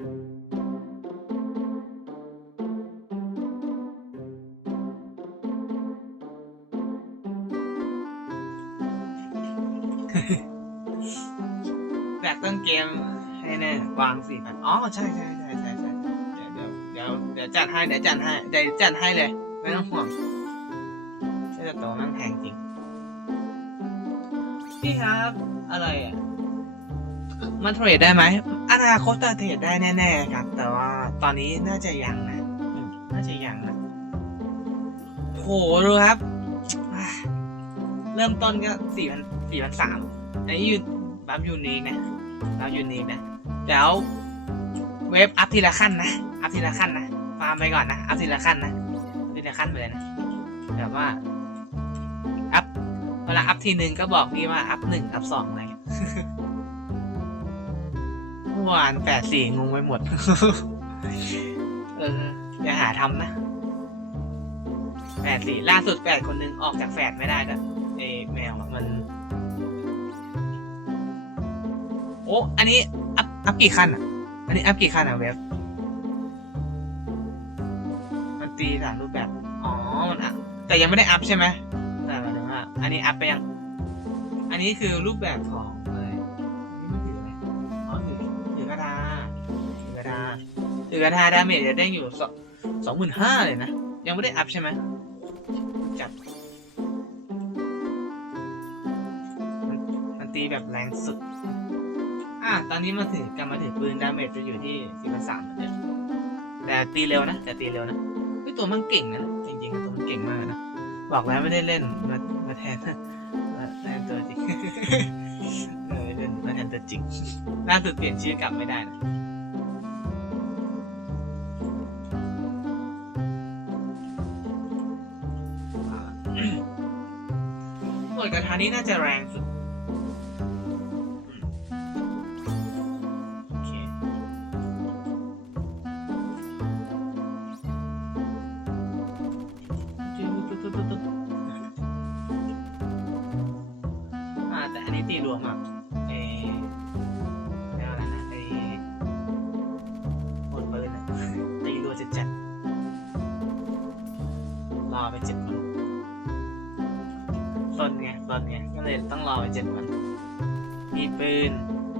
แบบต้นเกมให้แน่วางสี่พันอ๋อใช่ใช่ใช่ใช่ใช่เดี๋ยวเดี๋ยวเดี๋ยวจัดให้เดี๋ยวจัดให้เดี๋ยวจัดให้เลย ไม่ต้องห่วงใช่จะโตนั่งแพงจริง พี่ครับ อะไรอะ มันเทรดได้ไหมอนาคตจะเทรดได้แน่ๆครับ แต่ว่าตอนนี้น่าจะยังนะน่าจะยังนะโหดูครับ เริ่มต้นก็สี่พันสี่พันสามอันนี้ยูบัฟยูนิคนะบัฟยูนิคนะเดี๋ยวเว็บอัพทีละขั้นนะ อัพทีละขั้นนะฟาร์มไปก่อนนะ อัพทีละขั้นนะทีละขั้นไปเลยนะแบบว่า อัพเวลาอัพทีหนึ่งก็บอกพี่ว่าอัพหนึ่งอัพสองอะไร วานแปดสี่งงไปหมด เอออย่าหาทำนะแปดสี่ล่าสุดแปดคนหนึ่งออกจากแฟดไม่ได้ก็เอแมวอะมัน โอ้อันนี้อัพอัพกี่ขั้นอะ อันนี้อัพกี่ขั้นอะเว็บมันตีสามรูปแบบ อ๋อมันอัพแต่ยังไม่ได้อัพใช่ไหมแต่หมายถึงว่าอันนี้อัพไปยัง อันนี้คือรูปแบบของ ถือกระดาษดาดาเมจจะได้อยู่สองสองหมื่นห้าเลยนะ ยังไม่ได้อัพใช่ไหมจับมันตีแบบแรงสุด อะ ตอนนี้มาถือกลับมาถือปืนดาเมจจะอยู่ที่สี่พันสามเหมือนเดิมแต่ตีเร็วนะ แต่ตีเร็วนะไอตัวมันเก่งนะ จริงๆตัวมันเก่งมากนะ บอกแล้วไม่ได้เล่น มามาแทนมาแทนตัวจริงเออเล่นมาแทนตัวจริงล่าสุดเปลี่ยนชื่อกลับไม่ได้นะ หมวดกระทานี้น่าจะแรงสุดอ่าแต่อันนี้ตีรวมอะ เลยต้องรอไปเจ็ดวัน มีปืน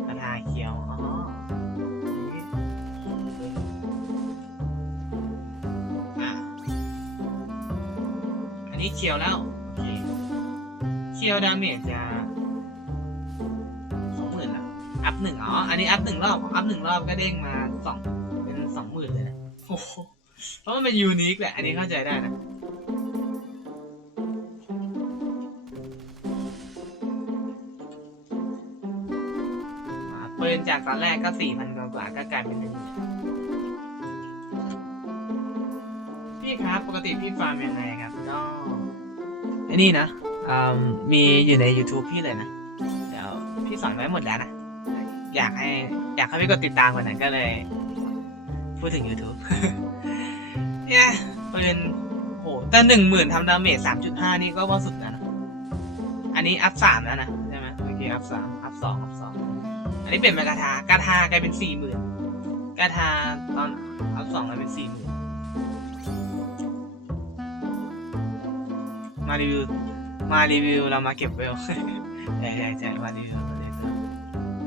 กระทาเขียว อ๋ออันนี้เขียวแล้ว โอเคเคียวดาเมจจะสองหมื่นละอัพหนึ่งอ๋อ อันนี้อัพหนึ่งรอบ อัพหนึ่งรอบก็เด้งมาสองเป็นสองหมื่นเลยนะโอ้โหเพราะมันเป็นยูนิคแหละ อันนี้เข้าใจได้นะ ปืนจากตอนแรกก็สี่พันกว่าก็กลายเป็นหนึ่งพี่ครับปกติพี่ฟาร์มยังไงครับก็ไอ้นี่นะอ่ามีอยู่ใน YouTube พี่เลยนะ เดี๋ยวพี่สอนไว้หมดแล้วนะ อยากให้อยากให้พี่กดติดตามกว่านั้นก็เลย พูดถึง YouTube เนี่ยปืนโหแต่หนึ่งหมื่นทำดาเมจสามจุดห้านี่ก็ว่าสุดแล้วนะ อันนี้อัพสามแล้วนะ ใช่ไหมเมื่อกี้อัพสามอัพสองอัพสอง อันนี้เปลี่ยนเป็นกาทากาทากลายเป็นสี่หมื่นกาทาตอนเอัพสองกลายเป็นสี่หมื่นมารีวิว มารีวิวเรามาเก็บเวลใช่ใช่ใช่มารีวิวมารีวิว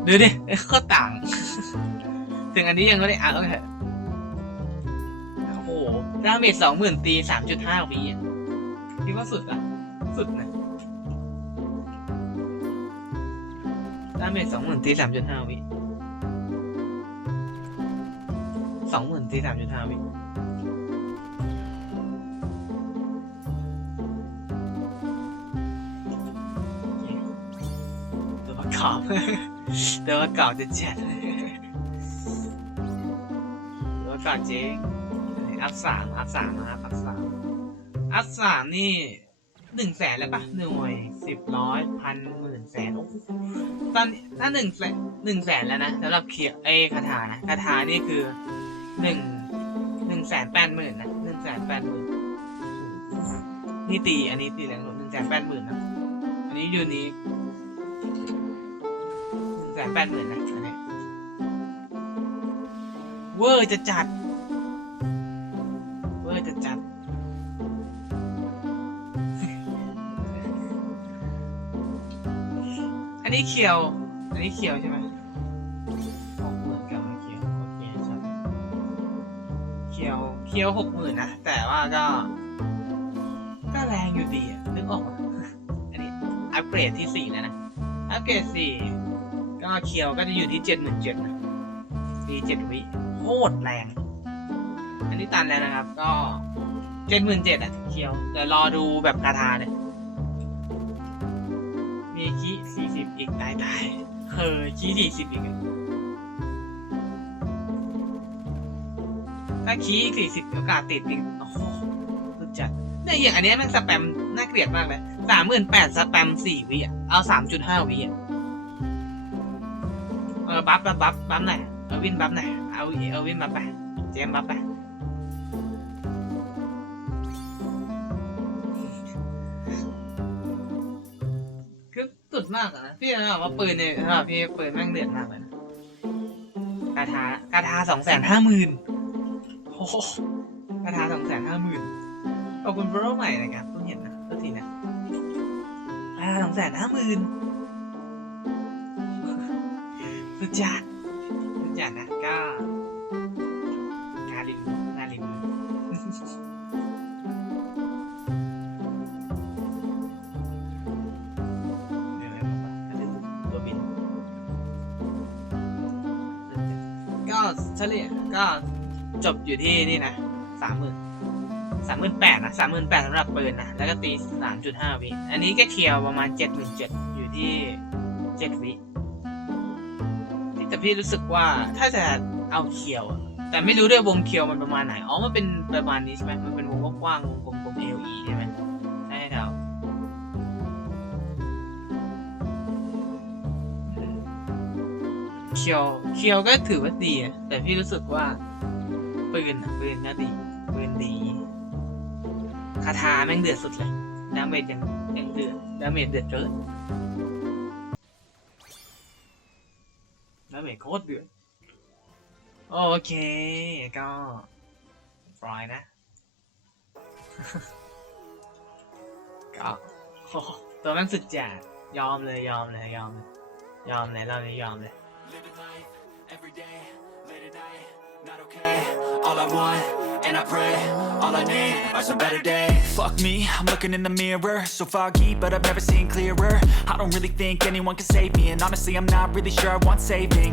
ดูดิเอ้ยโคตรต่าง ถึงอันนี้ยังไม่ได้อ่านก็เถอะโอ้โหดาเมจสองหมื่นตีสามจุดห้าวิอะคิดว่าสุดอะ สุดนะ ดาเมจสองหมื่นตีสามจุดห้าวิสองหมื่นตีสามจุดห้าวิตัวประกอบตัวประกอบจะเจ็ดตัวประกอบจริงอัพสามอัพสามนะครับอัพสามอัพสามนี่ หนึ่งแสนแล้วปะหน่วยสิบร้อยพันหมื่นแสนโอ้โหตอนถ้าหนึ่งแสนหนึ่งแสนแล้วนะสำหรับเคียเอยคาถานะคาถานี่คือหนึ่งหนึ่งแสนแปดหมื่นนะหนึ่งแสนแปดหมื่นนี่ตีอันนี้ตีแรงลดหนึ่งแสนแปดหมื่นนะอันนี้ยูนี้หนึ่งแสนแปดหมื่นนะอันนี้เวอร์จะจัด เวอร์จะจัด นนี้เขียว อันนี้เขียวใช่ไหมหกหมื่นกับเขียวโอเคครับเขียวเขียวหกหมื่นนะ แต่ว่าก็ ก็แรงอยู่ดีอะนึกออกปะอันนี้อัปเกรดที่สี่แล้วนะ อัปเกรดสี่ก็เคียวก็จะอยู่ที่เจ็ดหมื่นเจ็ดนะดีเจ็ดวิโคตรแรง อันนี้ตันแล้วนะครับ ก็เจ็ดหมื่นเจ็ดอะเคียวเดี๋ยวรอดูแบบคาถาเนี่ย มีคีสี่สิบอีกตายตายเออคีสี่สิบอีกถ้าคีสี่สิบโอกาสติดอีกโอ้โหสุดจัดเนี่ยอย่างอันนี้มันสแปมน่าเกลียดมากเลยสามหมื่นแปดสแปมสี่วิอะ เอาสามจุดห้าวิอะ เออ บัฟบัฟบัฟบัฟหน่อยเอวินบัฟหน่อยเอาเอาวินบัฟไป เจมบัฟไป มากอะนะพี่นะว่าปืนเนี่ยสำหรับพี่ปืนแม่งเดือดมากเลยนะกาทากาทาสองแสนห้าหมื่นโอ้โหกาทาสองแสนห้าหมื่นขอบคุณโปรใหม่นะครับเพิ่งเห็นนะตัวทีนะกาทาสองแสนห้าหมื่นสุดจัด ก็เฉลี่ยก็จบอยู่ที่นี่นะสามหมื่นสามหมื่นแปดนะสามหมื่นแปดสำหรับปืนนะ แล้วก็ตีสามจุดห้าวิ อันนี้ก็เคียวประมาณเจ็ดหมื่นเจ็ดอยู่ที่เจ็ดวิแต่พี่รู้สึกว่าถ้าจะเอาเคียว แต่ไม่รู้ด้วยวงเคียวมันประมาณไหน อ๋อ มันเป็นประมาณนี้ใช่ไหมมันเป็นวงกว้างวงกลมๆ AOE ใช่ไหม เคียวเคียวก็ถือว่าดีอะแต่พี่รู้สึกว่าปืนอะปืนก็ดีปืนดีคาถาแม่งเดือดสุดเลยดาเมจยังยังเดือดดาเมจเดือดเกินดาเมจโคตรเดือดโอเคก็ปล่อยนะก็ตัวแม่งสุดจัดยอมเลยยอมเลยยอมเลยยอมเลยเราเลยยอมเลย All I want, and I pray, all I need are some better days. Fuck me, I'm looking in the mirror, so foggy, but I've never seen clearer. I don't really think anyone can save me, and honestly, I'm not really sure I want saving.